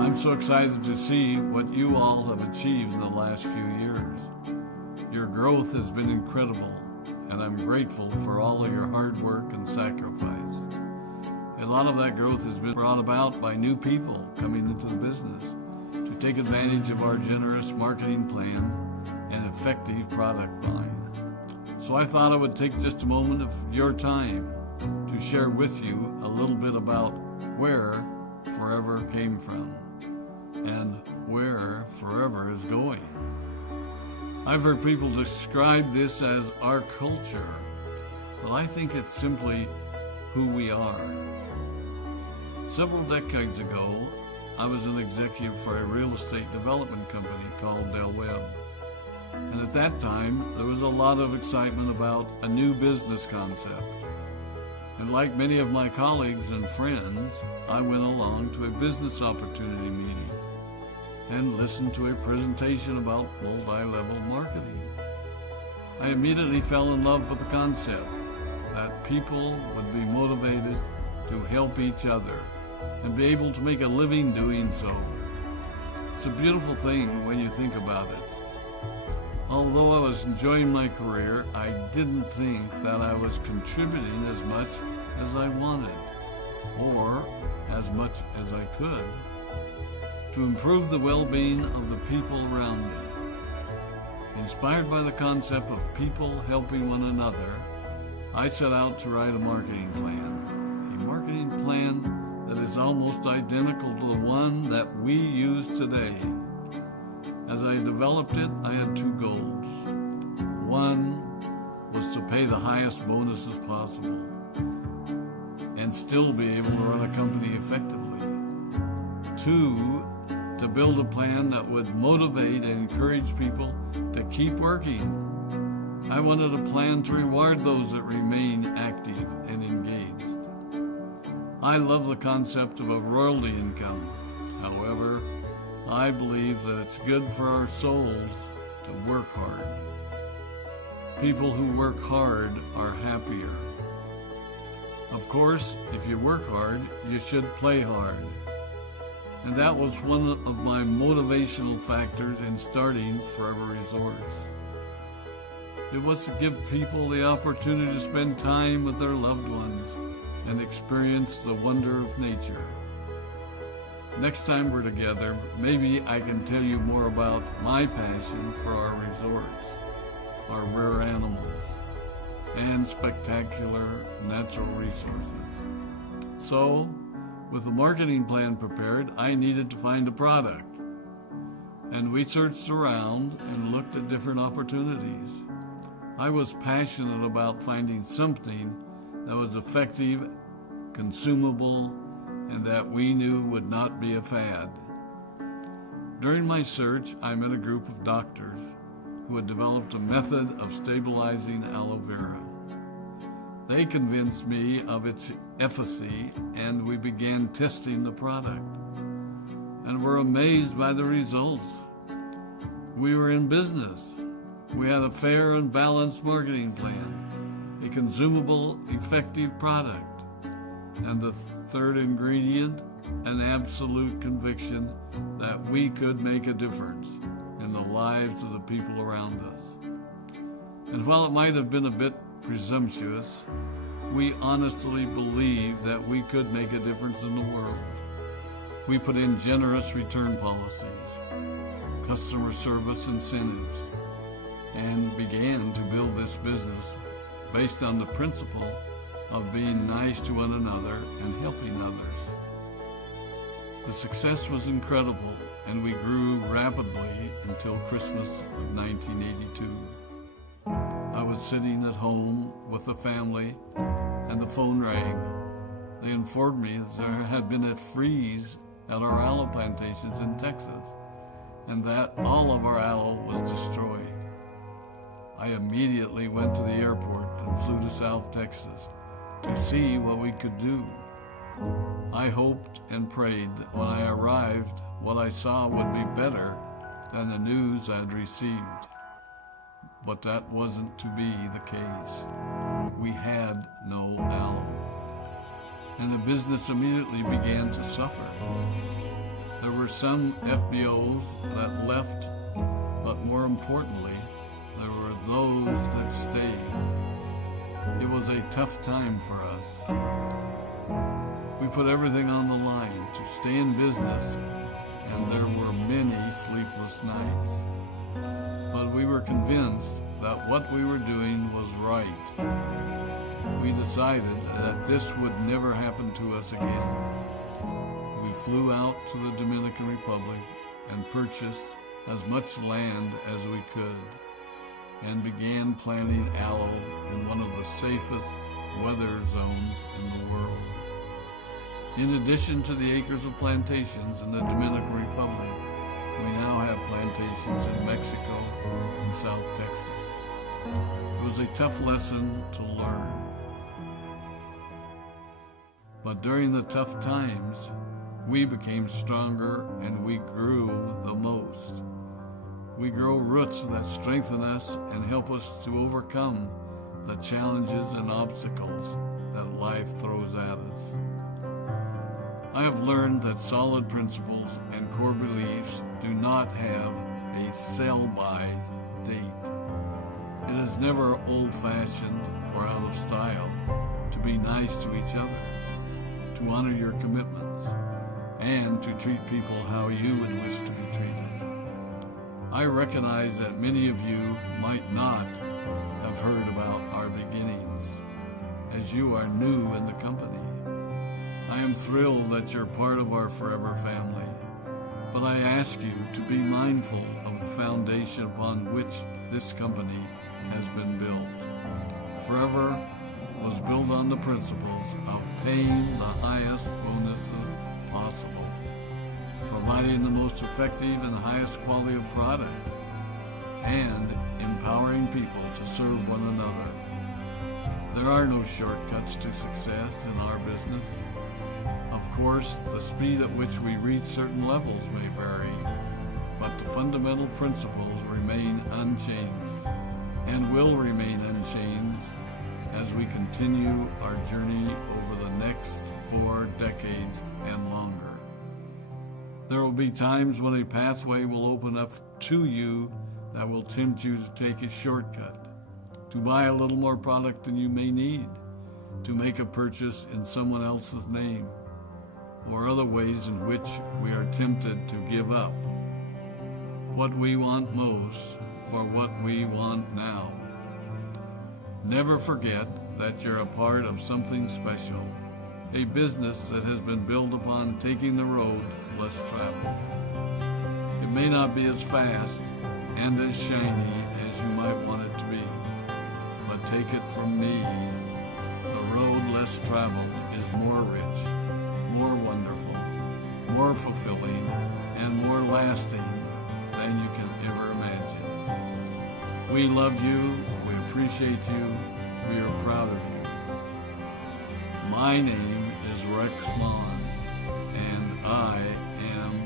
I'm so excited to see what you all have achieved in the last few years. Your growth has been incredible, and I'm grateful for all of your hard work and sacrifice. A lot of that growth has been brought about by new people coming into the business to take advantage of our generous marketing plan and effective product line. So I thought I would take just a moment of your time to share with you a little bit about where Forever came from and where Forever is going. I've heard people describe this as our culture, but I think it's simply who we are. Several decades ago, I was an executive for a real estate development company called Del Webb. And at that time, there was a lot of excitement about a new business concept. And like many of my colleagues and friends, I went along to a business opportunity meeting and listened to a presentation about multi-level marketing. I immediately fell in love with the concept that people would be motivated to help each other and be able to make a living doing so. It's a beautiful thing when you think about it. Although I was enjoying my career, I didn't think that I was contributing as much as I wanted, or as much as I could, to improve the well-being of the people around me. Inspired by the concept of people helping one another, I set out to write a marketing plan that is almost identical to the one that we use today. As I developed it, I had two goals. One was to pay the highest bonuses possible and still be able to run a company effectively. Two, to build a plan that would motivate and encourage people to keep working. I wanted a plan to reward those that remain active and engaged. I love the concept of a royalty income. However, I believe that it's good for our souls to work hard. People who work hard are happier. Of course, if you work hard, you should play hard. And that was one of my motivational factors in starting Forever Resorts. It was to give people the opportunity to spend time with their loved ones and experience the wonder of nature. Next time we're together, maybe I can tell you more about my passion for our resorts, our rare animals, and spectacular natural resources. So, with the marketing plan prepared, I needed to find a product. And we searched around and looked at different opportunities. I was passionate about finding something that was effective, consumable, and that we knew would not be a fad. During my search, I met a group of doctors who had developed a method of stabilizing aloe vera. They convinced me of its efficacy, and we began testing the product, and were amazed by the results. We were in business. We had a fair and balanced marketing plan, a consumable, effective product, and the third ingredient, an absolute conviction that we could make a difference in the lives of the people around us. And while it might have been a bit presumptuous, we honestly believed that we could make a difference in the world. We put in generous return policies, customer service incentives, and began to build this business based on the principle of being nice to one another and helping others. The success was incredible, and we grew rapidly until Christmas of 1982. I was sitting at home with the family, and the phone rang. They informed me that there had been a freeze at our aloe plantations in Texas, and that all of our aloe was destroyed. I immediately went to the airport and flew to South Texas to see what we could do. I hoped and prayed that when I arrived, what I saw would be better than the news I had received. But that wasn't to be the case. We had no aloe, and the business immediately began to suffer. There were some FBOs that left, but more importantly, there were those that stayed. It was a tough time for us. We put everything on the line to stay in business, and there were many sleepless nights. But we were convinced that what we were doing was right. We decided that this would never happen to us again. We flew out to the Dominican Republic and purchased as much land as we could and began planting aloe in one of the safest weather zones in the world. In addition to the acres of plantations in the Dominican Republic, we now have plantations in Mexico and South Texas. It was a tough lesson to learn. But during the tough times, we became stronger and we grew the most. We grow roots that strengthen us and help us to overcome the challenges and obstacles that life throws at us. I have learned that solid principles and core beliefs do not have a sell-by date. It is never old-fashioned or out of style to be nice to each other, to honor your commitments, and to treat people how you would wish to be treated. I recognize that many of you might not have heard about our beginnings, as you are new in the company. I am thrilled that you're part of our forever family, but I ask you to be mindful of the foundation upon which this company has been built. Forever was built on the principles of paying the highest bonuses possible, providing the most effective and highest quality of product, and empowering people to serve one another. There are no shortcuts to success in our business. Of course, the speed at which we reach certain levels may vary, but the fundamental principles remain unchanged and will remain unchanged as we continue our journey over the next 4 decades and longer. There will be times when a pathway will open up to you that will tempt you to take a shortcut, to buy a little more product than you may need, to make a purchase in someone else's name, or other ways in which we are tempted to give up what we want most for what we want now. Never forget that you're a part of something special, a business that has been built upon taking the road less traveled. It may not be as fast and as shiny as you might want it to be, but take it from me, the road less traveled is more rich, more wonderful, more fulfilling, and more lasting than you can ever imagine. We love you, we appreciate you, we are proud of you. My name is Rex Maughan, and I am